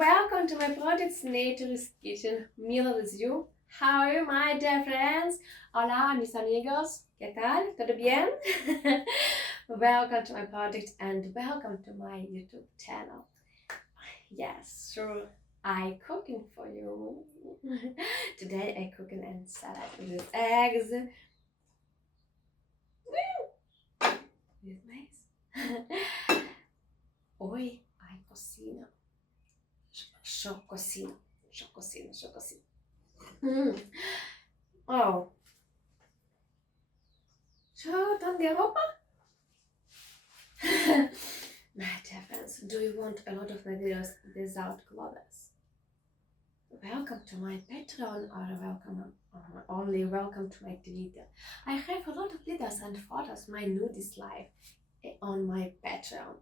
Welcome to my project Naturist Kitchen. Mila with you. How are you, my dear friends? Hola, mis amigos. ¿Qué tal? ¿Todo bien? Welcome to my project and welcome to my YouTube channel. Yes, sure. I cooking for you. Today I cooking and salad with eggs. With mais. Hoy I cocino. Yo cocino. Oh. Yo también ropa? My dear friends, do you want a lot of my videos without clothes? Welcome to my Patreon or only welcome to my Twitter. I have a lot of videos and photos my nudist life on my Patreon.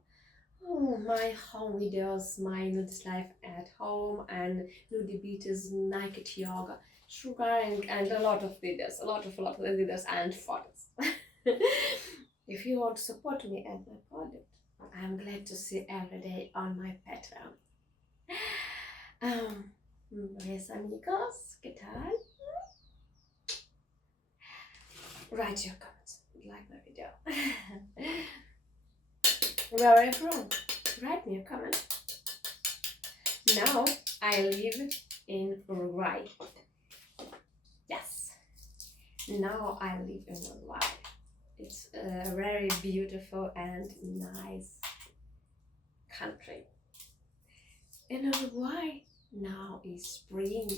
Oh, my home videos, my nudist life at home and nudie beaches, naked yoga, sugaring and a lot of videos, a lot of videos and photos. If you want to support me and my project, I'm glad to see every day on my Patreon. Mis amigos, ¿qué tal? Write your comments, like my video. Where are you from? Write me a comment. Now I live in Uruguay. Yes, now I live in Uruguay. It's a very beautiful and nice country. In Uruguay now is spring.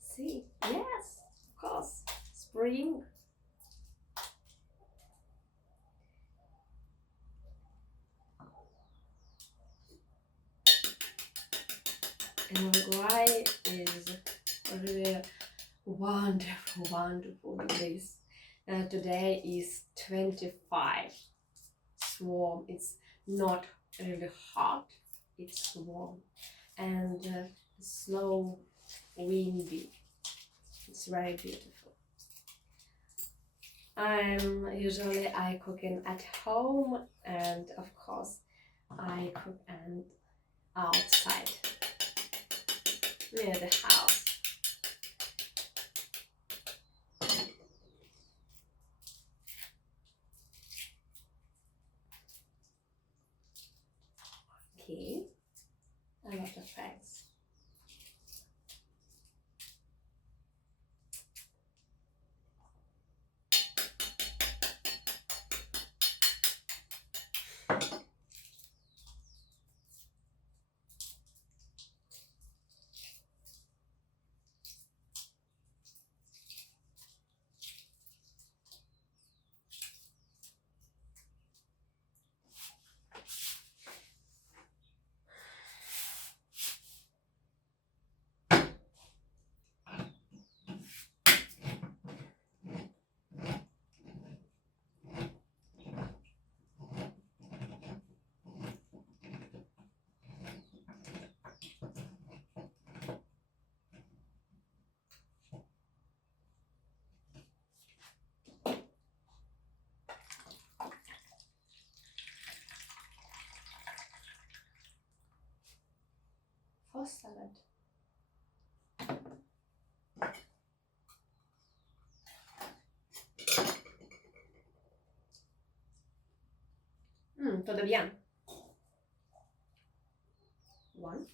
See, yes, of course, spring. In Uruguay is really wonderful days. Today is 25. It's warm. It's not really hot. It's warm and slow, windy. It's very beautiful. I cooking at home and of course I cook and outside near the house. Okay, a lot of eggs. For salad. Todo bien. One.